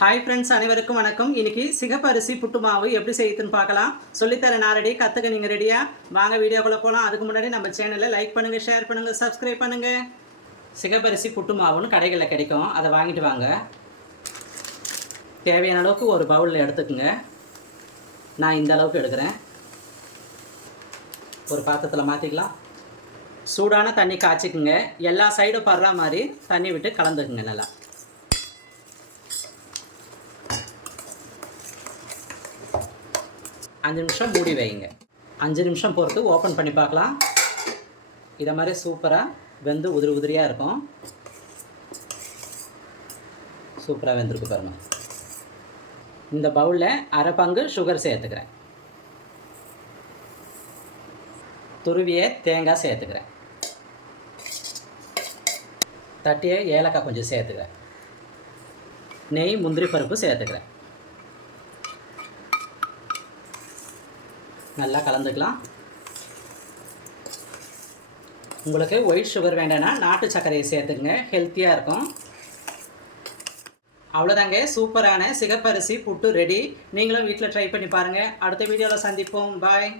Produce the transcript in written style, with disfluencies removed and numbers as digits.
Hi friends, அனைவருக்கும் வணக்கம். இன்னைக்கு சிகப்பரிசி புட்டு மாவு எப்படி செய்யுதுன்னு பார்க்கலாம். சொல்லித்தரேன் நான் ரெடி, கற்றுக்க நீங்கள் ரெடியா? வாங்க வீடியோக்குள்ளே போகலாம். அதுக்கு முன்னாடி நம்ம சேனலை லைக் பண்ணுங்கள், ஷேர் பண்ணுங்கள், சப்ஸ்கிரைப் பண்ணுங்கள். சிகப்பரிசி புட்டு மாவுன்னு கடைகளில் கிடைக்கும், அதை வாங்கிட்டு வாங்க. தேவையான அளவுக்கு ஒரு பவுலில் எடுத்துக்கோங்க. நான் இந்த அளவுக்கு எடுக்கிறேன். ஒரு பாத்திரத்தில் மாற்றிக்கலாம். சூடான தண்ணி காய்ச்சிக்குங்க. எல்லா சைடும் படுற மாதிரி தண்ணி விட்டு கலந்துக்குங்க. நல்லா 5 நிமிஷம் மூடி வைங்க. 5 நிமிஷம் பொறுத்து ஓப்பன் பண்ணி பார்க்கலாம். இதை மாதிரி சூப்பராக வெந்து உதிரி உதிரியாக இருக்கும். சூப்பராக வெந்திருக்கு பாருங்கள். இந்த பவுலில் அரை பங்கு சுகர் சேர்த்துக்கிறேன். துருவிய தேங்காய் சேர்த்துக்கிறேன். தட்டிய ஏலக்காய் கொஞ்சம் சேர்த்துக்கிறேன். நெய், முந்திரி பருப்பு சேர்த்துக்கிறேன். நல்லா கலந்துக்கலாம். உங்களுக்கு ஒயிட் சுகர் வேண்டாம்னா நாட்டு சர்க்கரையை சேர்த்துக்குங்க, ஹெல்த்தியாக இருக்கும். அவ்வளோதாங்க, சூப்பரான சிகப்பரிசி புட்டு ரெடி. நீங்களும் வீட்டில் ட்ரை பண்ணி பாருங்கள். அடுத்த வீடியோவில் சந்திப்போம். பாய்.